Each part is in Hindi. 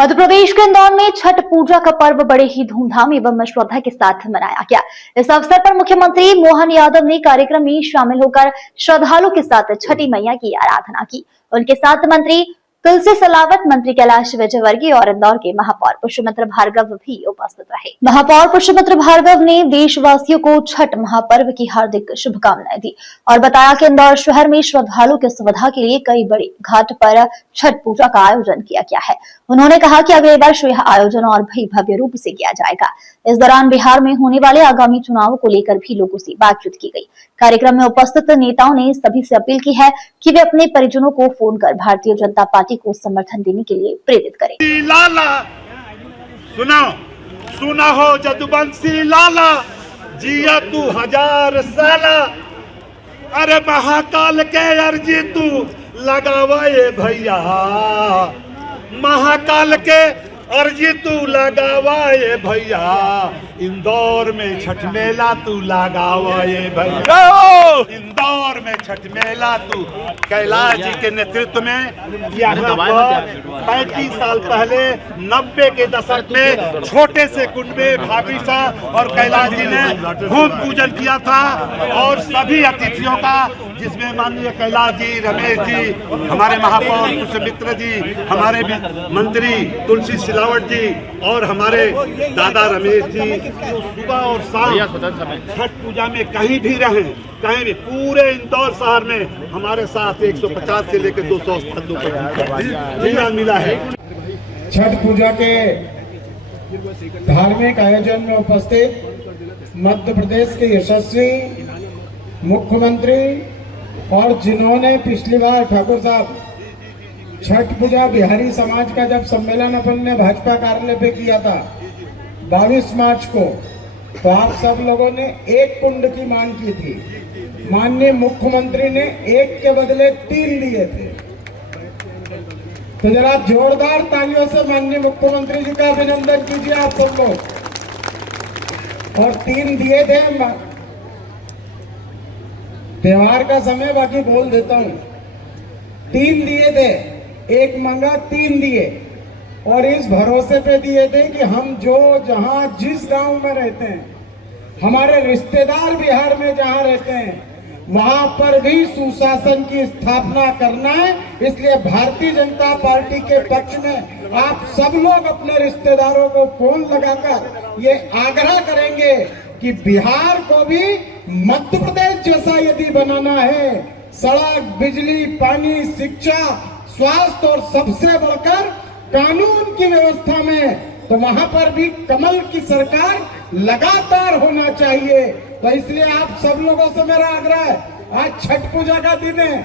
मध्य प्रदेश के इंदौर में छठ पूजा का पर्व बड़े ही धूमधाम एवं श्रद्धा के साथ मनाया गया। इस अवसर पर मुख्यमंत्री मोहन यादव ने कार्यक्रम में शामिल होकर श्रद्धालुओं के साथ छठी मैया की आराधना की। उनके साथ मंत्री तुलसी सिलावट, मंत्री कैलाश विजयवर्गीय और इंदौर के महापौर पुष्पमित्र भार्गव भी उपस्थित रहे। महापौर पुष्पमित्र भार्गव ने देशवासियों को छठ महापर्व की हार्दिक शुभकामनाएं दी और बताया कि इंदौर शहर में श्रद्धालुओं की सुविधा के लिए कई बड़े घाट पर छठ पूजा का आयोजन किया गया है। उन्होंने कहा कि अगले वर्ष यह आयोजन और भी भव्य रूप से किया जाएगा। इस दौरान बिहार में होने वाले आगामी चुनावों को लेकर भी लोगों से बातचीत की गई। कार्यक्रम में उपस्थित नेताओं ने सभी से अपील की है कि वे अपने परिजनों को फोन कर भारतीय जनता पार्टी को समर्थन देने के लिए प्रेरित करें। लाला सुनो, सुना हो जदुवंशी लाला, जिया तू 1000 साला। अरे महाकाल के अर्जी तू लगावाए भैया, महाकाल के अर्जी तू लगावाए भैया, इंदौर में छठ मेला तू लगावाए भैया, इंदौर में छठ मेला तू। कैलाश जी के नेतृत्व में यहाँ पर 35 साल पहले 90 के दशक में छोटे से कुंड में भाभी साहब और कैलाश जी ने भूमि पूजन किया था और सभी अतिथियों का, जिसमें माननीय कैलाश जी, रमेश जी, हमारे महापौर पुष्पमित्र जी, हमारे मंत्री तुलसी सिलावट जी और हमारे दादा रमेश जी, सुबह और शाम छठ पूजा में कहीं भी रहे, कहीं भी पूरे इंदौर शहर में हमारे साथ 150 से लेकर 200 स्थानों पर मिला है। छठ पूजा के धार्मिक आयोजन में उपस्थित मध्य प्रदेश के यशस्वी मुख्यमंत्री और जिन्होंने पिछली बार ठाकुर साहब छठ पूजा बिहारी समाज का जब सम्मेलन अपन ने भाजपा कार्यालय पे किया था 22 मार्च को, तो आप सब लोगों ने एक कुंड की मांग की थी। माननीय मुख्यमंत्री ने एक के बदले 3 दिए थे। तो जरा जोरदार तालियों से माननीय मुख्यमंत्री जी का अभिनंदन कीजिए आप सब लोग। और 3 दिए थे, त्योहार का समय बाकी बोल देता हूं, 3 दिए थे, एक मंगा 3 दिए और इस भरोसे पे दिए थे कि हम जो जहां जिस गांव में रहते हैं, हमारे रिश्तेदार बिहार में जहां रहते हैं, वहां पर भी सुशासन की स्थापना करना है। इसलिए भारतीय जनता पार्टी के पक्ष में आप सब लोग अपने रिश्तेदारों को फोन लगाकर ये आग्रह करेंगे कि बिहार को भी मध्य प्रदेश जैसा यदि बनाना है, सड़क, बिजली, पानी, शिक्षा, स्वास्थ्य और सबसे बढ़कर कानून की व्यवस्था में, तो वहां पर भी कमल की सरकार लगातार होना चाहिए। तो इसलिए आप सब लोगों से मेरा आग्रह है, आज छठ पूजा का दिन है,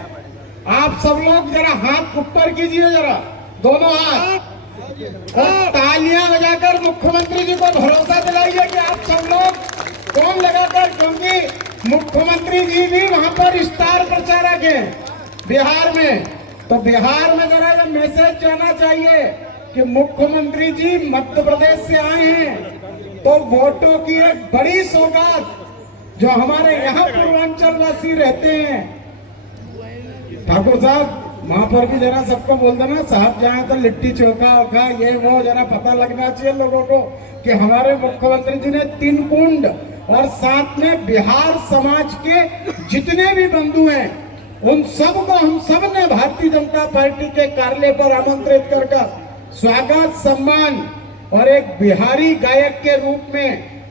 आप सब लोग जरा हाथ ऊपर कीजिए, जरा दोनों हाथ, और तालियां बजाकर मुख्यमंत्री जी को भरोसा दिलाइए कि आप सब लोग फोन लगाकर, क्योंकि मुख्यमंत्री जी भी वहां पर स्टार प्रचारक हैं बिहार में। तो बिहार में जरा ये मैसेज जाना चाहिए कि मुख्यमंत्री जी मध्य प्रदेश से आए हैं, तो वोटों की एक बड़ी सौगात जो हमारे यहाँ पूर्वांचल वासी रहते हैं। ठाकुर साहब वहां पर भी जरा सबको बोल देना, साहब जाए तो लिट्टी चोखा होगा, ये वो जरा पता लगना चाहिए लोगों को कि हमारे मुख्यमंत्री जी ने 3 कुंड और साथ में बिहार समाज के जितने भी बंधु हैं, उन सबको हम सब ने भारतीय जनता पार्टी के कार्यालय पर आमंत्रित कर स्वागत, सम्मान और एक बिहारी गायक के रूप में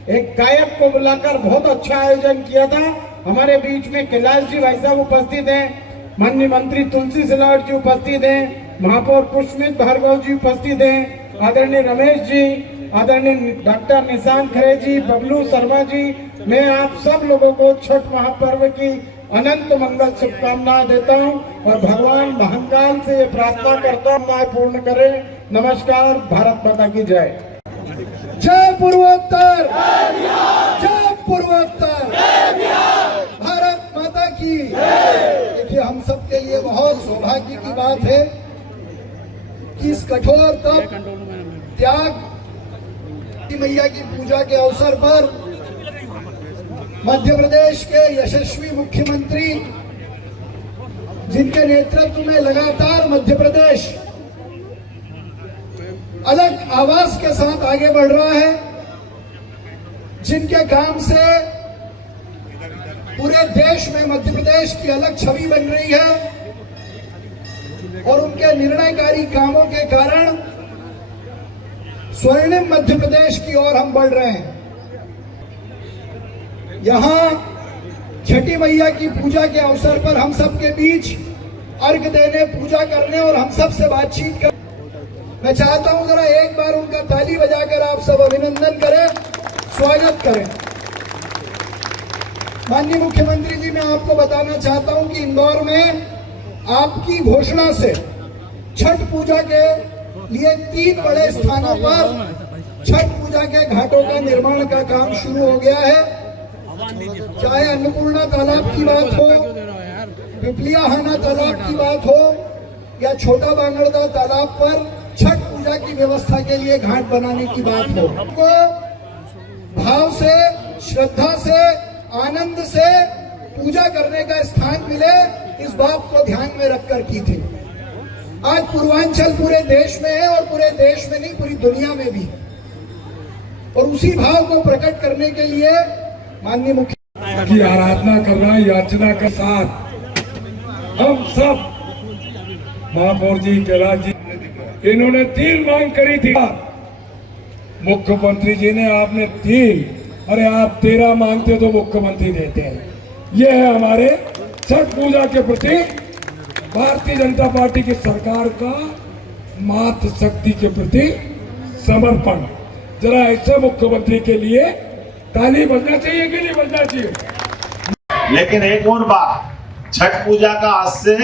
एक गायक को बुलाकर बहुत अच्छा आयोजन किया था। हमारे बीच में कैलाश जी भाई साहब उपस्थित हैं, माननीय मंत्री तुलसी सिलावट जी उपस्थित हैं, महापौर पुष्पमित्र भार्गव जी उपस्थित हैं, आदरणीय रमेश जी, आदरणीय डॉक्टर निशांत खरे जी, बबलू शर्मा जी। मैं आप सब लोगों को छठ महापर्व की अनंत मंगल शुभकामनाएं देता हूं और भगवान महंकाल से ये प्रार्थना करता हूं मैं पूर्ण करें। नमस्कार, भारत माता की जय। जय पूर्वोत्तर, जय पूर्वोत्तर, भारत माता की। देखिए, हम सब के लिए बहुत सौभाग्य की बात है कि इस कठोर तप, त्याग मैया की पूजा के अवसर पर मध्य प्रदेश के यशस्वी मुख्यमंत्री, जिनके नेतृत्व में लगातार मध्य प्रदेश अलग आवाज के साथ आगे बढ़ रहा है, जिनके काम से पूरे देश में मध्य प्रदेश की अलग छवि बन रही है और उनके निर्णयकारी कामों के कारण स्वर्णिम मध्य प्रदेश की ओर हम बढ़ रहे हैं। यहां छठी मैया की पूजा के अवसर पर हम सबके बीच अर्घ देने, पूजा करने और हम सब से बातचीत कर मैं चाहता हूं जरा एक बार उनका ताली बजाकर आप सब अभिनंदन करें, स्वागत करें। माननीय मुख्यमंत्री जी, मैं आपको बताना चाहता हूं कि इंदौर में आपकी घोषणा से छठ पूजा के लिए 3 बड़े स्थानों पर छठ पूजा के घाटों का निर्माण का काम शुरू हो गया है। चाहे अन्नपूर्णा तालाब की बात हो, पिपलियाहाना तालाब की बात हो या छोटा बांगड़दा तालाब पर छठ पूजा की व्यवस्था के लिए घाट बनाने की बात हो, हमको भाव से, श्रद्धा से, आनंद से पूजा करने का स्थान मिले, इस बात को ध्यान में रखकर की थी। आज पूर्वांचल पूरे देश में है और पूरे देश में नहीं, पूरी दुनिया में भी, और उसी भाव को प्रकट करने के लिए माननीय मुख्य की आराधना करना, याचना के साथ हम सब महापौर जी, कैलाश जी, इन्होंने 3 मांग करी थी। मुख्यमंत्री जी ने आपने 3, अरे आप 13 मांगते तो मुख्यमंत्री देते हैं। ये है हमारे छठ पूजा के प्रति भारतीय जनता पार्टी की सरकार का मातृ शक्ति के प्रति समर्पण। जरा ऐसे मुख्यमंत्री के लिए ताली बजना चाहिए कि नहीं बजना चाहिए? लेकिन एक और बात, छठ पूजा का आज से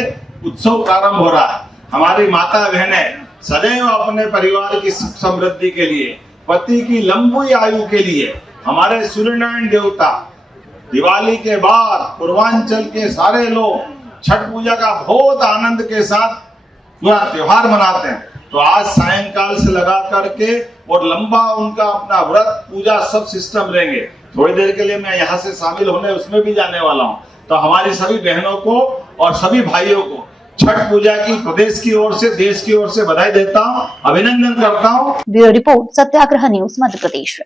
उत्सव प्रारंभ हो रहा है। हमारी माता बहनें सदैव अपने परिवार की सुख समृद्धि के लिए, पति की लंबी आयु के लिए, हमारे सूर्यनारायण देवता दिवाली के बाद पूर्वांचल के सारे लोग छठ पूजा का बहुत आनंद के साथ पूरा त्योहार मनाते हैं। तो आज सायंकाल से लगा करके और लंबा उनका अपना व्रत, पूजा सब सिस्टम लेंगे। थोड़ी देर के लिए मैं यहाँ से शामिल होने उसमें भी जाने वाला हूँ। तो हमारी सभी बहनों को और सभी भाइयों को छठ पूजा की प्रदेश की ओर से, देश की ओर से बधाई देता हूँ, अभिनंदन करता हूँ। ब्यूरो रिपोर्ट, सत्याग्रह न्यूज, मध्य प्रदेश।